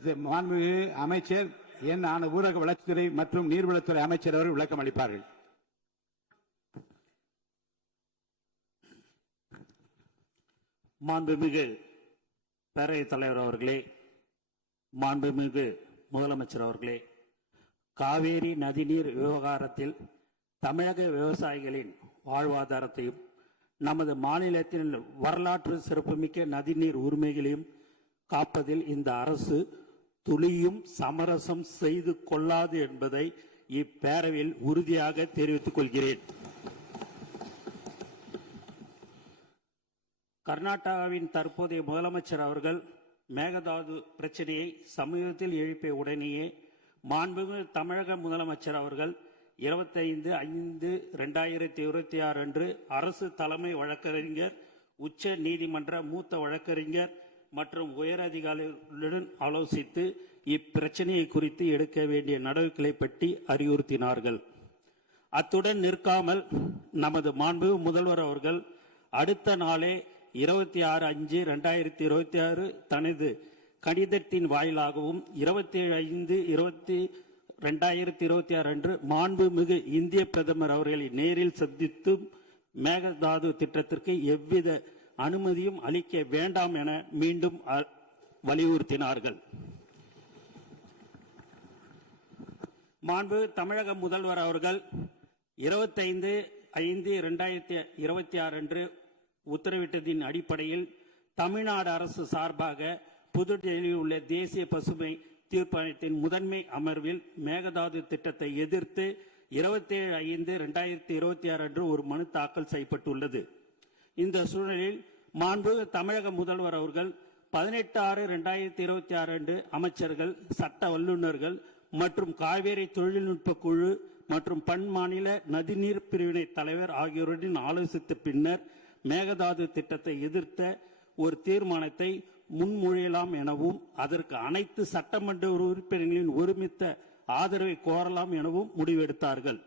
மாண்புமிகு அமைச்சர் என் ஊரக வளர்ச்சித்துறை மற்றும் நீர்வளத்துறை அமைச்சர் அவர்கள் விளக்கம் அளிப்பார்கள். மாண்புமிகு பேரவைத் தலைவர் அவர்களே, மாண்புமிகு முதலமைச்சர் அவர்களே, காவேரி நதிநீர் விவகாரத்தில் தமிழக விவசாயிகளின் வாழ்வாதாரத்தையும் நமது மாநிலத்தின் வரலாற்று சிறப்புமிக்க நதிநீர் உரிமைகளையும் காப்பதில் இந்த அரசு துளியும் சமரசம் செய்து கொள்ளாது என்பதை இப்பேரவையில் உறுதியாக தெரிவித்துக் கொள்கிறேன். கர்நாடகாவின் தற்போதைய முதலமைச்சர் அவர்கள் மேகதாது பிரச்சனையை சமீபத்தில் எழுப்பிய உடனேயே மாண்புமிகு தமிழக முதலமைச்சர் அவர்கள் 25/5/2026 அன்று அரசு தலைமை வழக்கறிஞர், உச்ச நீதிமன்ற மூத்த வழக்கறிஞர் மற்றும் உயர் அதிகாரிகளுடன் ஆலோசித்து இப்பிரச்சனையை குறித்து எடுக்க வேண்டிய நடவடிக்கைகளை பற்றி அறிவுறுத்தினார்கள். அத்துடன் நிற்காமல் நமது மாண்புமிகு முதல்வர் அவர்கள் அடுத்த நாளே 26/5/2026 தனது கடிதத்தின் வாயிலாகவும் 27/5/2026 அன்று மாண்புமிகு இந்திய பிரதமர் அவர்களை நேரில் சந்தித்து மேகதாது திட்டத்திற்கு எவ்வித அனுமதியும் அளிக்க வேண்டாம் என மீண்டும் வலியுறுத்தினார்கள். மாண்பு தமிழக முதல்வர் அவர்கள் 25/5/2026 அன்று உத்தரவிட்டதின் அடிப்படையில் தமிழ்நாடு அரசு சார்பாக புதுடெல்லியில் உள்ள தேசிய பசுமை தீர்ப்பாயத்தின் முதன்மை அமர்வில் மேகதாது திட்டத்தை எதிர்த்து 27/5/2026 அன்று ஒரு மனு தாக்கல் செய்யப்பட்டுள்ளது. இந்த சூழலில் மாண்பு தமிழக முதல்வர் அவர்கள் 18/6/2026 அன்று அமைச்சர்கள், சட்ட வல்லுநர்கள் மற்றும் காவேரி தொழில்நுட்ப குழு மற்றும் பன்மாநில நதிநீர் பிரிவினை தலைவர் ஆகியோருடன் ஆலோசித்த பின்னர் மேகதாது திட்டத்தை எதிர்த்த ஒரு தீர்மானத்தை முன்மொழியலாம் எனவும் அதற்கு அனைத்து சட்டமன்ற உறுப்பினர்களின் ஒருமித்த ஆதரவை கோரலாம் எனவும் முடிவெடுத்தார்கள்.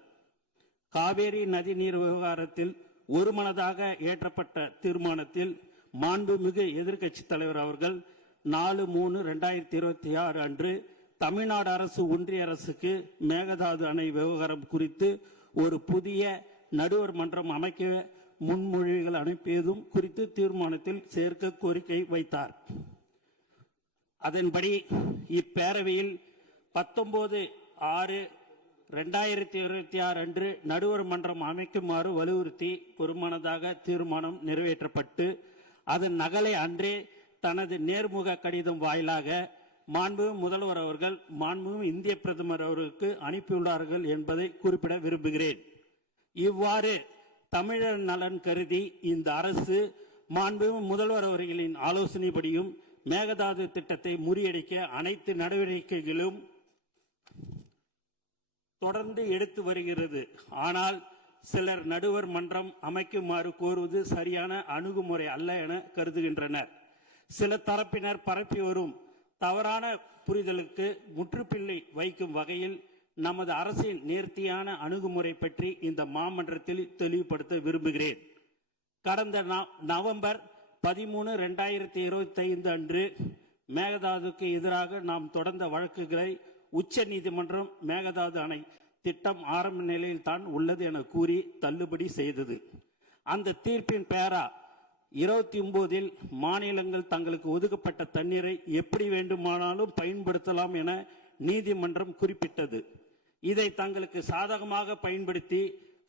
காவேரி நதிநீர் விவகாரத்தில் ஒருமனதாக ஏற்றப்பட்ட தீர்மானத்தில் மாண்புமிகு எதிர்க்கட்சி தலைவர் அவர்கள் 4/3/2026 அன்று தமிழ்நாடு அரசு ஒன்றிய அரசுக்கு மேகதாது அணை விவகாரம் குறித்து ஒரு புதிய நடுவர் மன்றம் அமைக்க முன்மொழிவுகள் அனுப்பியதும் குறித்து தீர்மானத்தில் சேர்க்க கோரிக்கை வைத்தார். அதன்படி இப்பேரவையில் 19/6/2026 அன்று நடுவர் மன்றம் அமைக்குமாறு வலியுறுத்தி ஒருமனதாக தீர்மானம் நிறைவேற்றப்பட்டு அதன் நகலை அன்றே தனது நேர்முக கடிதம் வாயிலாக மாண்பு முதல்வர் அவர்கள் மாண்பு இந்திய பிரதமர் அவர்களுக்கு அனுப்பியுள்ளார்கள் என்பதை குறிப்பிட விரும்புகிறேன். இவ்வாறு தமிழர் நலன் கருதி இந்த அரசு மாண்பு முதல்வர் அவர்களின் ஆலோசனைப்படியும் மேகதாது திட்டத்தை முறியடிக்க அனைத்து நடவடிக்கைகளும் தொடர்ந்து எடுத்து வருகிறது. ஆனால் சிலர் நடுவர் மன்றம் அமைக்குமாறு கோருவது சரியான அணுகுமுறை அல்ல என கருதுகின்றனர். சில தரப்பினர் பரப்பி வரும் தவறான புரிதலுக்கு முற்றுப்புள்ளி வைக்கும் வகையில் நமது அரசின் நேர்த்தியான அணுகுமுறை பற்றி இந்த மாமன்றத்தில் தெளிவுபடுத்த விரும்புகிறேன். கடந்த நவம்பர் 13/2025 அன்று மேகதாதுக்கு எதிராக நாம் தொடர்ந்த வழக்குகளை உச்ச நீதிமன்றம் மேகதாது அணை திட்டம் ஆரம்ப நிலையில் தான் உள்ளது என கூறி தள்ளுபடி செய்தது. அந்த தீர்ப்பின் பேரா 29 மாநிலங்கள் தங்களுக்கு ஒதுக்கப்பட்ட தண்ணீரை எப்படி வேண்டுமானாலும் பயன்படுத்தலாம் என நீதிமன்றம் குறிப்பிட்டது. இதை தங்களுக்கு சாதகமாக பயன்படுத்தி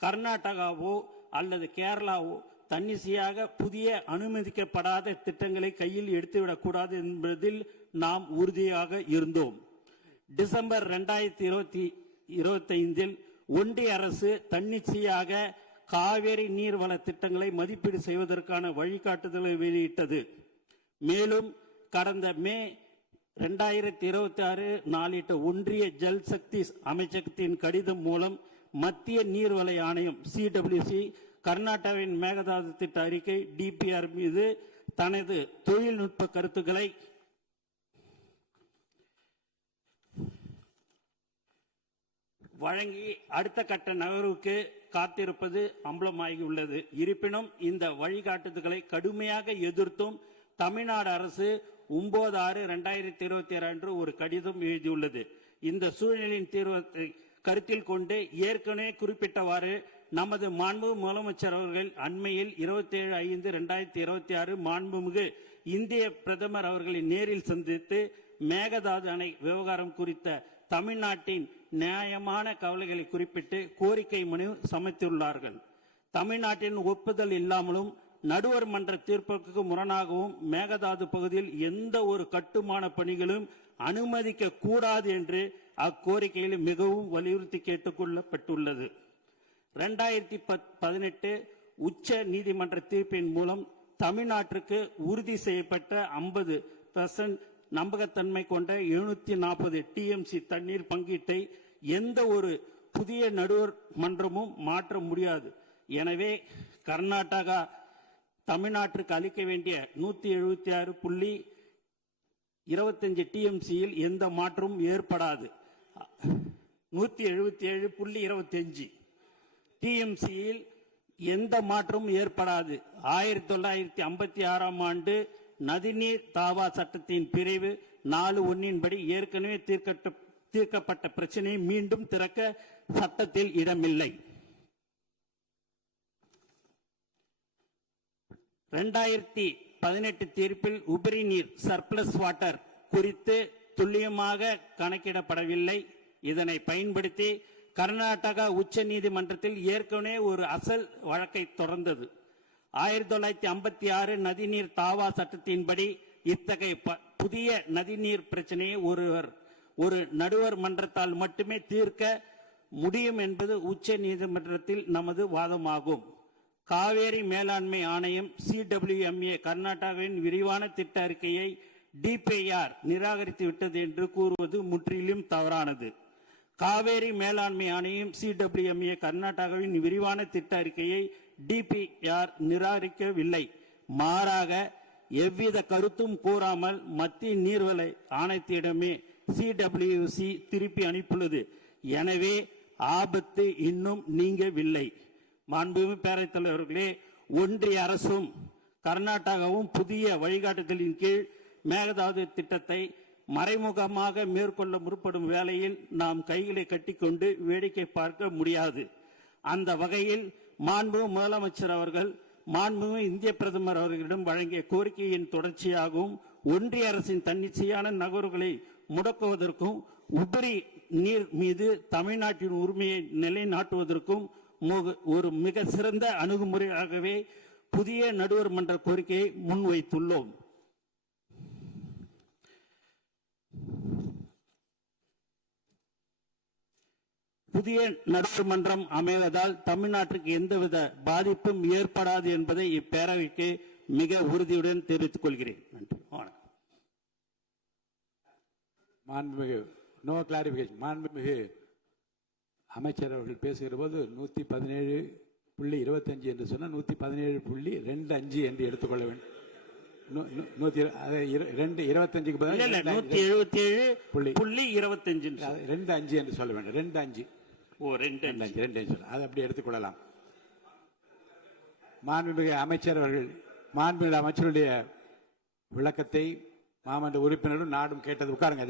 கர்நாடகாவோ அல்லது கேரளாவோ தன்னிச்சையாக புதிய அனுமதிக்கப்படாத திட்டங்களை கையில் எடுத்துவிடக்கூடாது என்பதில் நாம் உறுதியாக இருந்தோம். டிசம்பர் 2025 ஒன்றிய அரசு தன்னிச்சையாக காவேரி நீர்வள திட்டங்களை மதிப்பீடு செய்வதற்கான வழிகாட்டுதலை வெளியிட்டது. மேலும் கடந்த மே 2026 நாளிட்ட ஒன்றிய ஜல் சக்தி அமைச்சகத்தின் கடிதம் மூலம் மத்திய நீர்வள ஆணையம் CWC கர்நாடகாவின் மேகதாது திட்ட அறிக்கை DPR மீது தனது தொழில்நுட்ப கருத்துக்களை வழங்கி அடுத்த கட்ட நகர்வுக்கு காத்திருப்பது அம்பலமாகி உள்ளது. இருப்பினும் இந்த வழிகாட்டுதல்களை கடுமையாக எதிர்த்தும் தமிழ்நாடு அரசு 9/6/2026 அன்று ஒரு கடிதம் எழுதியுள்ளது. இந்த சூழ்நிலையின் தீர்வை கருத்தில் கொண்டு ஏற்கனவே குறிப்பிட்டவாறு நமது மாண்புமிகு முதலமைச்சர் அவர்கள் அண்மையில் 27/5/2026 மாண்புமிகு இந்திய பிரதமர் அவர்களை நேரில் சந்தித்து மேகதாது அணை விவகாரம் குறித்த தமிழ்நாட்டின் நியாயமான கவலைகளை குறிப்பிட்டு கோரிக்கை மனு சமர்ப்பித்துள்ளார்கள். தமிழ்நாட்டின் ஒப்புதல் இல்லாமலும் நடுவர் மன்ற தீர்ப்புக்கு முரணாகவும் மேகதாது பகுதியில் எந்த ஒரு கட்டுமான பணிகளும் அனுமதிக்க கூடாது என்று அக்கோரிக்கையில் மிகவும் வலியுறுத்தி கேட்டுக்கொள்ளப்பட்டுள்ளது. 2018 உச்ச நீதிமன்ற தீர்ப்பின் மூலம் தமிழ்நாட்டிற்கு உறுதி செய்யப்பட்ட 50% நம்பகத்தன்மை கொண்ட 740 TMC தண்ணீர் பங்கீட்டை எந்த ஒரு புதிய நடுவர் மன்றமும் மாற்ற முடியாது. எனவே கர்நாடகா தமிழ்நாட்டிற்கு அளிக்க வேண்டிய 176.25 TMCயில் எந்த மாற்றமும் ஏற்படாது. 177.25 TMCயில் எந்த மாற்றமும் ஏற்படாது. 1956ஆம் ஆண்டு நதிநீர் தாவா சட்டத்தின் பிரிவு 4(1) படி ஏற்கனவே தீர்க்கப்பட்ட பிரச்சனையை மீண்டும் திறக்க சட்டத்தில் இடமில்லை. 2018 தீர்ப்பில் உபரி நீர் சர்ப்ளஸ் வாட்டர் குறித்து துல்லியமாக கணக்கிடப்படவில்லை. இதனை பயன்படுத்தி கர்நாடகா உச்ச நீதிமன்றத்தில் ஏற்கனவே ஒரு அசல் வழக்கை தொடர்ந்தது. 1956 நதிநீர் தாவா சட்டத்தின்படி இத்தகைய புதிய நதிநீர் பிரச்சனையை ஒரு நடுவர் மன்றத்தால் மட்டுமே தீர்க்க முடியும் என்பது உச்ச நீதிமன்றத்தில் நமது வாதமாகும். காவேரி மேலாண்மை ஆணையம் CWMA கர்நாடகாவின் விரிவான திட்ட அறிக்கையை DPR நிராகரித்து விட்டது என்று கூறுவது முற்றிலும் தவறானது. காவேரி மேலாண்மை ஆணையம் CWMA கர்நாடகாவின் விரிவான திட்ட அறிக்கையை DPR நிராகரிக்கவில்லை. மாறாக எவ்வித கருத்தும் கூறாமல் மத்திய நீர்வள ஆணையத்திடமே CWC திருப்பி அனுப்பியுள்ளது. எனவே ஆபத்து இன்னும் நீங்கவில்லை. மாண்புமிகு பேரவைத் தலைவர்களே, ஒன்றிய அரசும் கர்நாடகாவும் புதிய வழிகாட்டுதலின் கீழ் மேகதாது திட்டத்தை மறைமுகமாக மேற்கொள்ள முற்படும் வேளையில் நாம் கைகளை கட்டிக்கொண்டு வேடிக்கை பார்க்க முடியாது. அந்த வகையில் மாண்புமிகு முதலமைச்சர் அவர்கள் மாண்புமிகு இந்திய பிரதமர் அவர்களிடம் வழங்கிய கோரிக்கையின் தொடர்ச்சியாகவும் ஒன்றிய அரசின் தன்னிச்சையான நகர்வுகளை முடக்குவதற்கும் உபரி நீர் மீது தமிழ்நாட்டின் உரிமையை நிலைநாட்டுவதற்கும் ஒரு மிக சிறந்த அணுகுமுறையாகவே புதிய நடுவர் மன்ற கோரிக்கையை முன்வைத்துள்ளோம். புதிய நடுவர் மன்றம் அமைவதால் தமிழ்நாட்டிற்கு எந்தவித பாதிப்பும் ஏற்படாது என்பதை இப்பேரவைக்கு மிக உறுதியுடன் தெரிவித்துக் கொள்கிறேன். நன்றி. மாண்புமிகு நோ கிளாரிபிகேஷன். மாண்புமிகு அமைச்சர் அவர்கள் பேசுகிற போது 117.25 என்று சொன்னால் 117.25 என்று எடுத்துக்கொள்ள வேண்டும். 25க்கு பதிலாக 177.25 என்று சொல்ல வேண்டும். 25 அது அப்படி எடுத்துக்கொள்ளலாம். மாண்புமிகு அமைச்சர் அவர்கள் மாண்புமிகு அமைச்சருடைய விளக்கத்தை மாமன்ற உறுப்பினரும் நாடும் கேட்டது. உட்காருங்க.